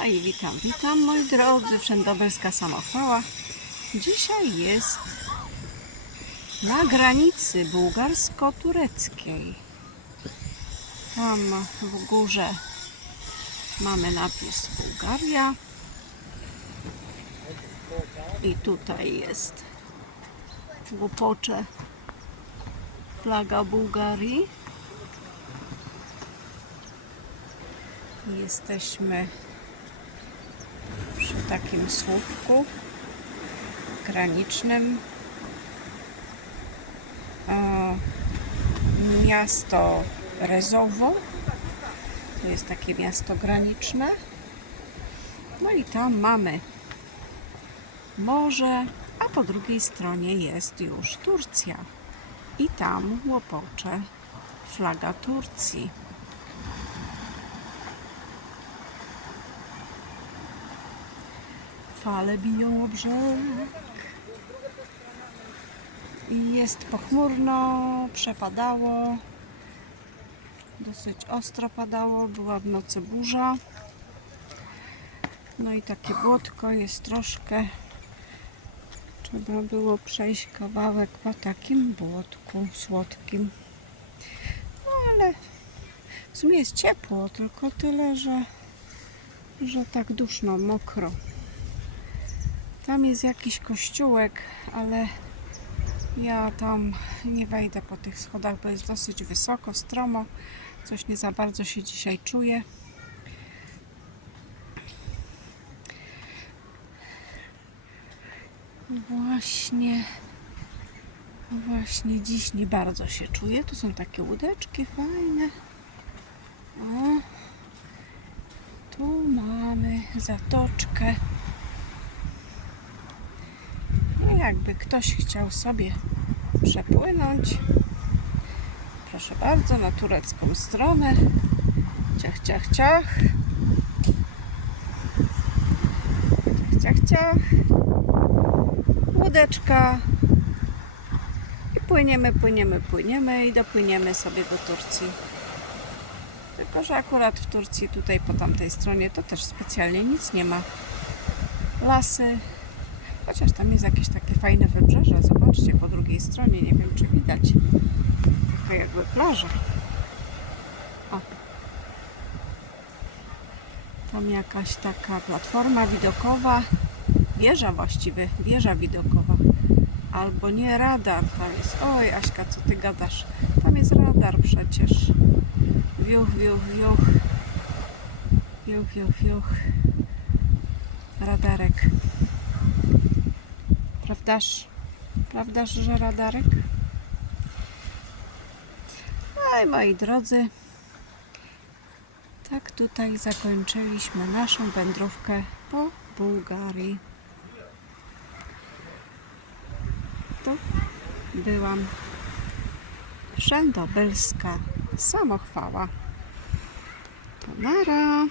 A i witam, witam moi drodzy, Wszędobylska Samochwała. Dzisiaj jest na granicy bułgarsko-tureckiej. Tam w górze mamy napis Bułgaria. I tutaj jest w Łopocze flaga Bułgarii. Jesteśmy przy takim słupku granicznym. Miasto Rezowo. To jest takie miasto graniczne. No i tam mamy morze, a po drugiej stronie jest już Turcja. I tam łopocze flaga Turcji. Fale biją o brzeg. I jest pochmurno, przepadało. Dosyć ostro padało, była w nocy burza. No i takie błotko jest troszkę. Trzeba było przejść kawałek po takim błotku słodkim. No ale w sumie jest ciepło, tylko tyle, że, że tak duszno, mokro. Tam jest jakiś kościółek, ale ja tam nie wejdę po tych schodach, bo jest dosyć wysoko, stromo. Coś nie za bardzo się dzisiaj czuję. Właśnie, właśnie dziś nie bardzo się czuję. Tu są takie łódeczki fajne. O, tu mamy zatoczkę. No jakby ktoś chciał sobie przepłynąć, proszę bardzo, na turecką stronę. Ciach, ciach, ciach. Ciach, ciach, ciach. Łódeczka. I płyniemy, płyniemy, płyniemy i dopłyniemy sobie do Turcji. Tylko, że akurat w Turcji, tutaj po tamtej stronie, to też specjalnie nic nie ma. Lasy, Chociaż tam jest jakieś takie fajne wybrzeże. Zobaczcie po drugiej stronie. Nie wiem, czy widać. Taka jakby plaża. O. Tam jakaś taka platforma widokowa. Wieża właściwie. Wieża widokowa. Albo nie radar. Tam jest. Oj, Aśka, co ty gadasz? Tam jest radar przecież. Wiuch, wiuch, wiuch. Wiuch, wiuch, wiuch. Radarek. Prawdaż? Prawdaż, że radarek? Oj, moi drodzy, tak tutaj zakończyliśmy naszą wędrówkę po Bułgarii. Tu byłam wszędobylska samochwała. To nara.